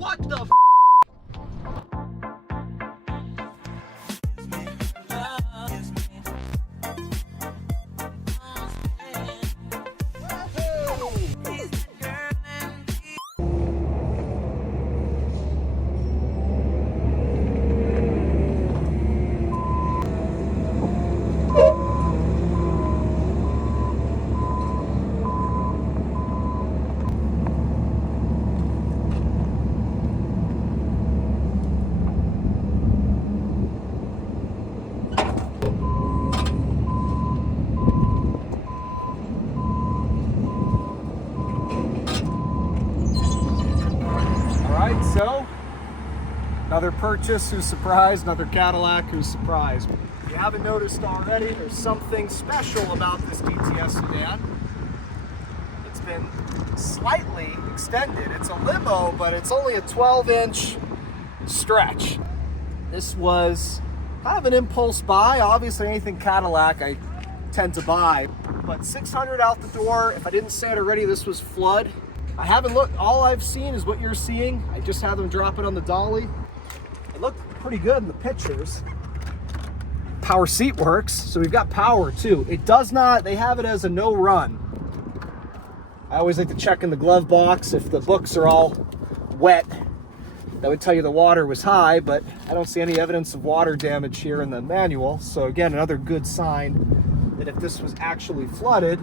What the f? So, another purchase who's surprised, another Cadillac who's surprised. If you haven't noticed already, there's something special about this DTS sedan. It's been slightly extended. It's a limo, but it's only a 12-inch stretch. This was kind of an impulse buy. Obviously, anything Cadillac I tend to buy. But 600 out the door. If I didn't say it already, this was flood. I haven't looked, all I've seen is what you're seeing. I just had them drop it on the dolly. It looked pretty good in the pictures. Power seat works, so we've got power too. It does not, they have it as a no run. I always like to check in the glove box. If the books are all wet, that would tell you the water was high, but I don't see any evidence of water damage here in the manual. So again, another good sign that if this was actually flooded,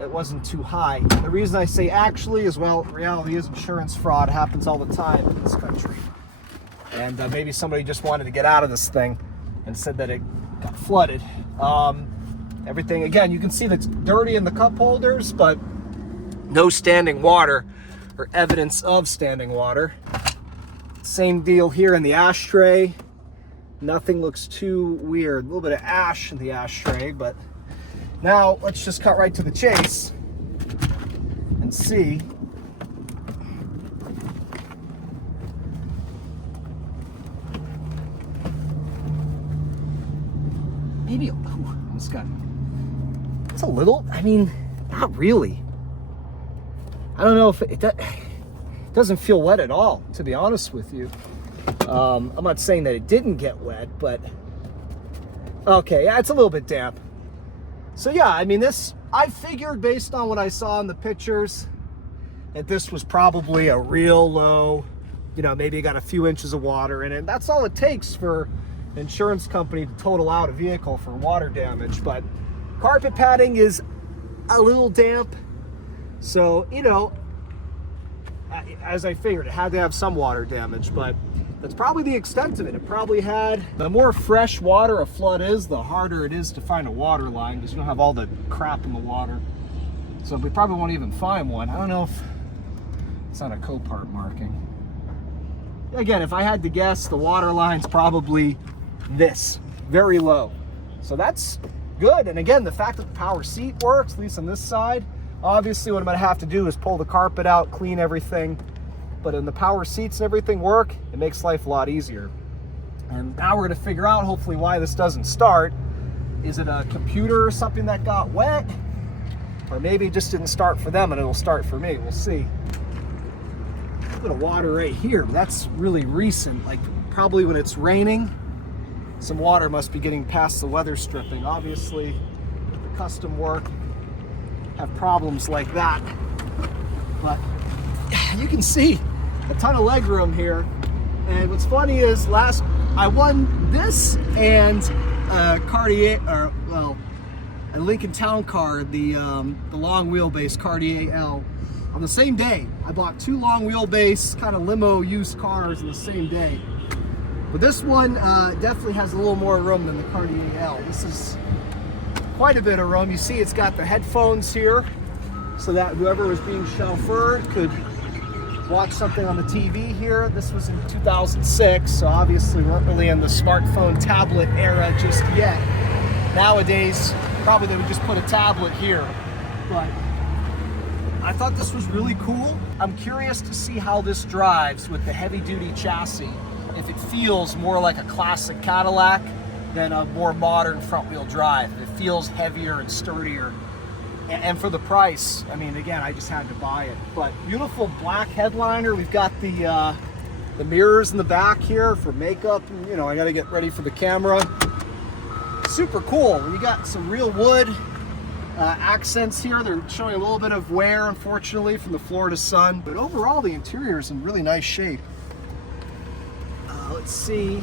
it wasn't too high. The reason I say actually is, well, reality is insurance fraud happens all the time in this country. And maybe somebody just wanted to get out of this thing and said that it got flooded. Everything, again, you can see that's dirty in the cup holders, but no standing water or evidence of standing water. Same deal here in the ashtray. Nothing looks too weird. A little bit of ash in the ashtray, but now, let's just cut right to the chase and see. Maybe, it's got, it's a little, I mean, not really. I don't know if it doesn't feel wet at all, to be honest with you. I'm not saying that it didn't get wet, but okay, yeah, it's a little bit damp. So yeah, I mean, I figured based on what I saw in the pictures that this was probably a real low, maybe it got a few inches of water in it. That's all it takes for an insurance company to total out a vehicle for water damage. But carpet padding is a little damp. So, as I figured, it had to have some water damage, but that's probably the extent of it. It probably had, the more fresh water a flood is, the harder it is to find a water line because you don't have all the crap in the water. So we probably won't even find one. I don't know if it's on a Copart marking. Again, if I had to guess, the water line's probably this, very low. So that's good. And again, the fact that the power seat works, at least on this side, obviously what I'm gonna have to do is pull the carpet out, clean everything. But in the power seats and everything work, it makes life a lot easier. And now we're gonna figure out hopefully why this doesn't start. Is it a computer or something that got wet? Or maybe it just didn't start for them and it'll start for me, we'll see. A little bit of water right here, that's really recent. Like probably when it's raining, some water must be getting past the weather stripping. Obviously, the custom work have problems like that. But you can see a ton of leg room here. And what's funny is I won this and Cartier, or well, a Lincoln Town Car, the long wheelbase Cartier L, on the same day. I bought two long wheelbase kind of limo used cars in the same day. But this one definitely has a little more room than the Cartier L. This is quite a bit of room. You see it's got the headphones here so that whoever was being chauffeured could watch something on the TV here. This was in 2006, so obviously we weren't really in the smartphone tablet era just yet. Nowadays, probably they would just put a tablet here. But I thought this was really cool. I'm curious to see how this drives with the heavy-duty chassis. If it feels more like a classic Cadillac than a more modern front-wheel drive. If it feels heavier and sturdier. And for the price, I mean, again, I just had to buy it. But beautiful black headliner. We've got the mirrors in the back here for makeup. You know, I got to get ready for the camera. Super cool. You got some real wood accents here. They're showing a little bit of wear, unfortunately, from the Florida sun. But overall, the interior is in really nice shape. Let's see.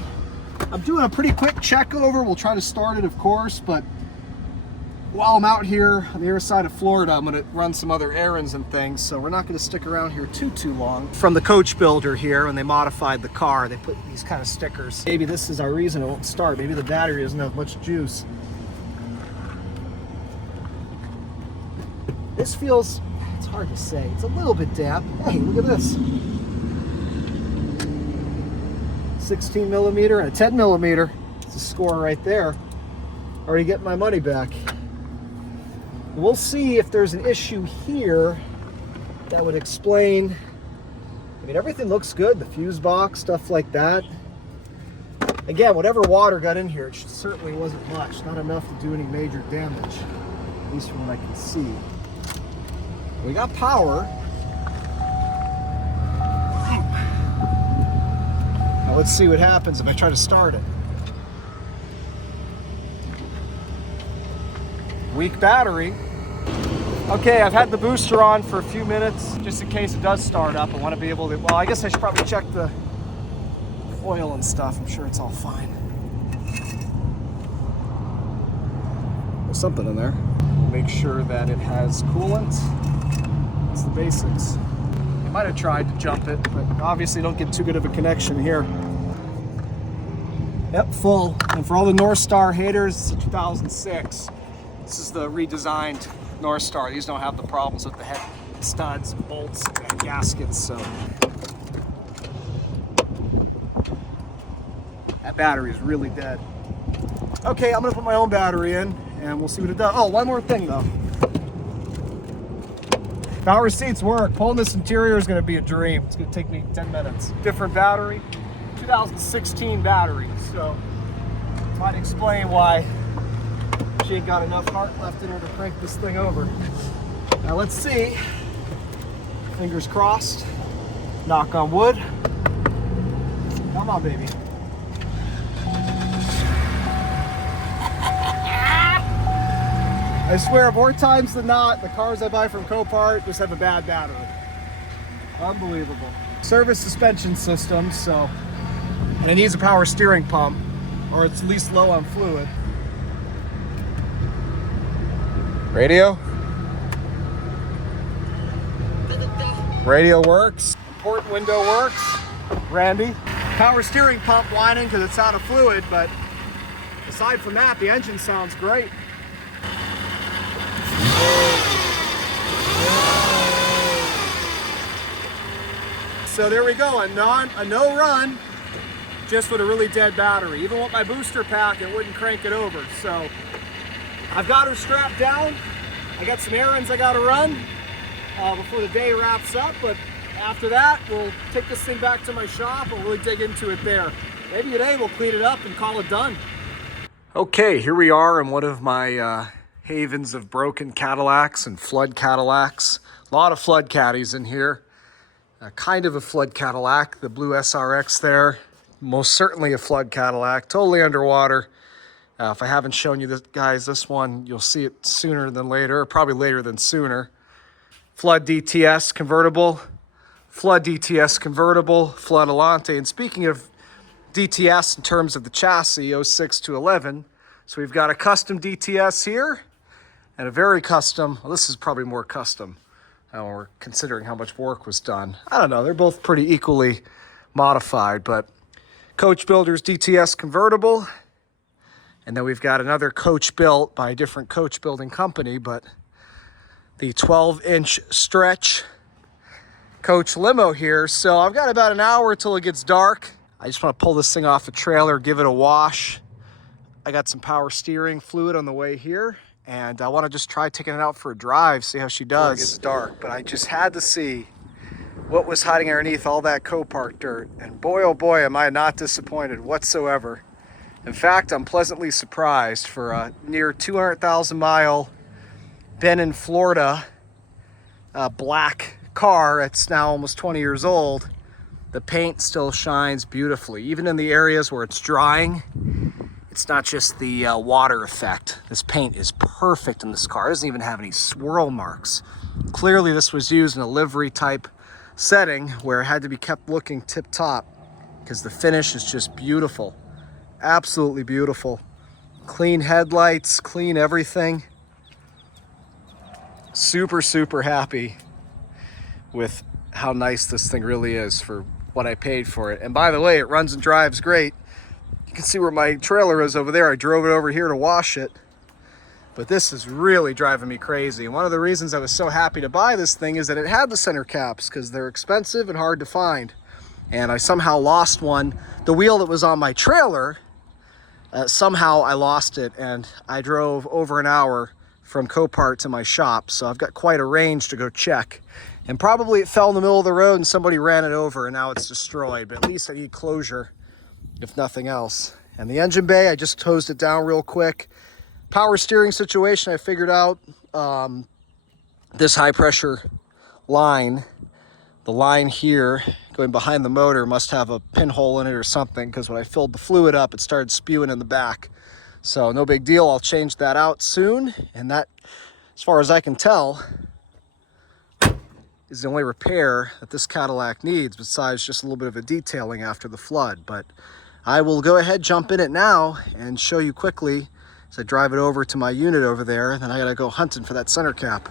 I'm doing a pretty quick check over. We'll try to start it, of course, but while I'm out here on the other side of Florida, I'm going to run some other errands and things, so we're not going to stick around here too long. From the coach builder here, when they modified the car, they put these kind of stickers. Maybe this is our reason it won't start. Maybe the battery doesn't have much juice. This feels, it's hard to say. It's a little bit damp. Hey, look at this. 16 millimeter and a 10 millimeter. It's a score right there. Already getting my money back. We'll see if there's an issue here that would explain. I mean, everything looks good. The fuse box, stuff like that. Again, whatever water got in here, it certainly wasn't much. Not enough to do any major damage, at least from what I can see. We got power. Now let's see what happens if I try to start it. Weak battery. Okay, I've had the booster on for a few minutes, just in case it does start up. I want to be able to, well, I guess I should probably check the oil and stuff. I'm sure it's all fine. There's something in there. Make sure that it has coolant. It's the basics. I might have tried to jump it, but obviously don't get too good of a connection here. Yep, full. And for all the North Star haters, it's a 2006. This is the redesigned North Star. These don't have the problems with the head studs, bolts, and gaskets, so. That battery is really dead. Okay, I'm gonna put my own battery in and we'll see what it does. Oh, one more thing though. Power seats work. Pulling this interior is gonna be a dream. It's gonna take me 10 minutes. Different battery, 2016 battery, so might explain why she ain't got enough heart left in her to crank this thing over. Now let's see. Fingers crossed. Knock on wood. Come on, baby. I swear, more times than not, the cars I buy from Copart just have a bad battery. Unbelievable. Service suspension system, so, and it needs a power steering pump, or it's at least low on fluid. Radio. Radio works. Port window works. Randy. Power steering pump whining because it's out of fluid, but aside from that, the engine sounds great. So there we go, a no run, just with a really dead battery. Even with my booster pack, it wouldn't crank it over. So I've got her strapped down. I got some errands I gotta run before the day wraps up, but after that, we'll take this thing back to my shop and really dig into it there. Maybe today we'll clean it up and call it done. Okay, here we are in one of my havens of broken Cadillacs and flood Cadillacs. A lot of flood caddies in here. Kind of a flood Cadillac, the blue SRX there. Most certainly a flood Cadillac, totally underwater. If I haven't shown you this, guys, this one, you'll see it sooner than later, or probably later than sooner. Flood DTS convertible, flood DTS convertible, flood Alante. And speaking of DTS in terms of the chassis, 06 to 11, so we've got a custom DTS here and a very custom, well, this is probably more custom. We're considering how much work was done. I don't know, they're both pretty equally modified, but Coach Builder's DTS convertible. And then we've got another coach built by a different coach building company, but the 12-inch stretch coach limo here. So I've got about an hour till it gets dark. I just want to pull this thing off the trailer, give it a wash. I got some power steering fluid on the way here. And I want to just try taking it out for a drive, see how she does. It's dark, but I just had to see what was hiding underneath all that Copart dirt. And boy, oh boy, am I not disappointed whatsoever. In fact, I'm pleasantly surprised for a near 200,000 mile been in Florida, a black car. It's now almost 20 years old. The paint still shines beautifully. Even in the areas where it's drying, it's not just the water effect. This paint is perfect in this car. It doesn't even have any swirl marks. Clearly this was used in a livery type setting where it had to be kept looking tip top, because the finish is just beautiful. Absolutely beautiful. Clean headlights, clean everything. Super, super happy with how nice this thing really is for what I paid for it. And by the way, it runs and drives great. You can see where my trailer is over there. I drove it over here to wash it. But this is really driving me crazy. And one of the reasons I was so happy to buy this thing is that it had the center caps, because they're expensive and hard to find. And I somehow lost one. The wheel that was on my trailer, somehow I lost it, and I drove over an hour from Copart to my shop. So I've got quite a range to go check. And probably it fell in the middle of the road and somebody ran it over and now it's destroyed. But at least I need closure, if nothing else. And the engine bay, I just hosed it down real quick. Power steering situation, I figured out this high pressure line, the line here going behind the motor must have a pinhole in it or something, because when I filled the fluid up, it started spewing in the back. So no big deal, I'll change that out soon. And that, as far as I can tell, is the only repair that this Cadillac needs, besides just a little bit of a detailing after the flood. But I will go ahead, jump in it now and show you quickly as I drive it over to my unit over there. Then I gotta go hunting for that center cap.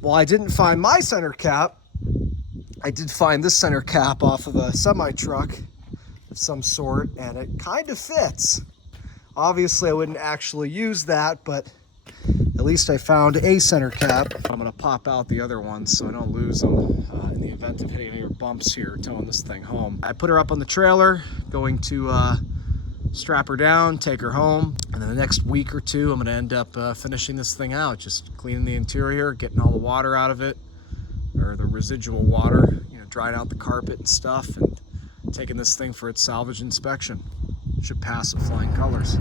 Well, I didn't find my center cap. I did find this center cap off of a semi-truck of some sort, and it kind of fits. Obviously, I wouldn't actually use that, but at least I found a center cap. I'm gonna pop out the other ones so I don't lose them in the event of hitting any bumps here towing this thing home. I put her up on the trailer, going to strap her down, take her home, and then the next week or two I'm gonna end up finishing this thing out, just cleaning the interior, getting all the water out of it, or the residual water, you know, drying out the carpet and stuff, and taking this thing for its salvage inspection. Should pass with flying colors.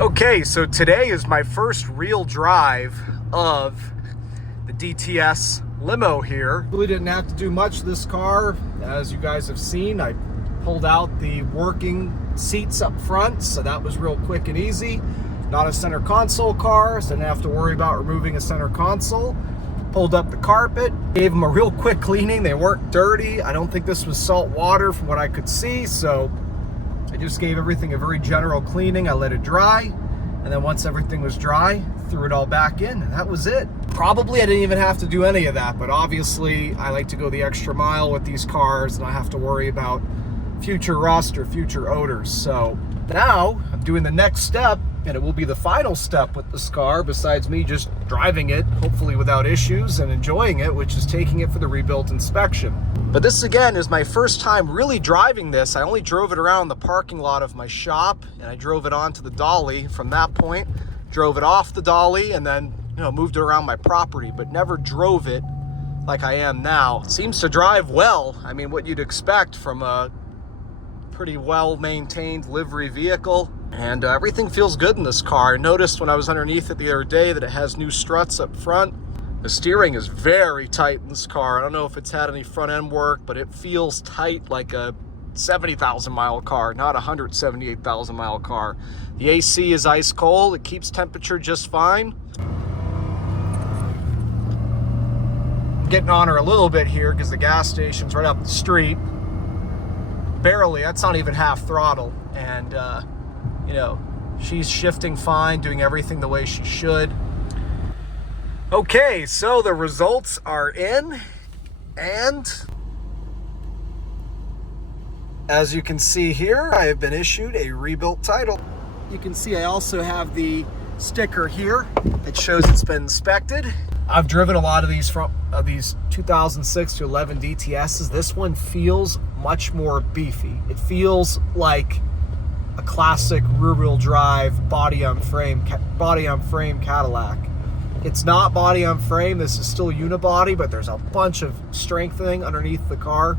Okay, so today is my first real drive of the DTS Limo here. Really didn't have to do much to this car. As you guys have seen, I pulled out the working seats up front, so that was real quick and easy. Not a center console car, so I didn't have to worry about removing a center console. Pulled up the carpet, gave them a real quick cleaning. They weren't dirty. I don't think this was salt water from what I could see, so I just gave everything a very general cleaning. I let it dry, and then once everything was dry, threw it all back in, and that was it. Probably I didn't even have to do any of that, but obviously I like to go the extra mile with these cars, and I have to worry about future rust or future odors. So now I'm doing the next step, and it will be the final step with this car, besides me just driving it, hopefully without issues, and enjoying it, which is taking it for the rebuilt inspection. But this again is my first time really driving this. I only drove it around the parking lot of my shop, and I drove it onto the dolly. From that point, drove it off the dolly, and then, you know, moved it around my property, but never drove it like I am now. It seems to drive well. I mean, what you'd expect from a pretty well-maintained livery vehicle. And everything feels good in this car. I noticed when I was underneath it the other day that it has new struts up front. The steering is very tight in this car. I don't know if it's had any front end work, but it feels tight like a 70,000 mile car, not a 178,000 mile car. The AC is ice cold. It keeps temperature just fine. Getting on her a little bit here because the gas station's right up the street. Barely, that's not even half throttle. And, you know, she's shifting fine, doing everything the way she should. Okay, so the results are in, and as you can see here, I have been issued a rebuilt title. You can see I also have the sticker here. It shows it's been inspected. I've driven a lot of these 2006 to 11 DTSs. This one feels much more beefy. It feels like a classic rear-wheel drive body on frame Cadillac. It's not body on frame. This is still unibody, but there's a bunch of strengthening underneath the car.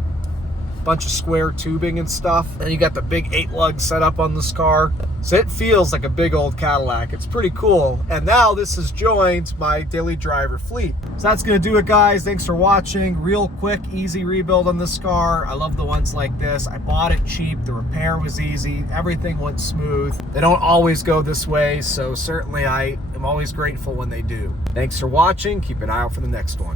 Bunch of square tubing and stuff. Then you got the big 8-lug setup on this car. So it feels like a big old Cadillac. It's pretty cool. And now this has joined my daily driver fleet. So that's gonna do it, guys. Thanks for watching. Real quick, easy rebuild on this car. I love the ones like this. I bought it cheap. The repair was easy. Everything went smooth. They don't always go this way, so certainly I am always grateful when they do. Thanks for watching. Keep an eye out for the next one.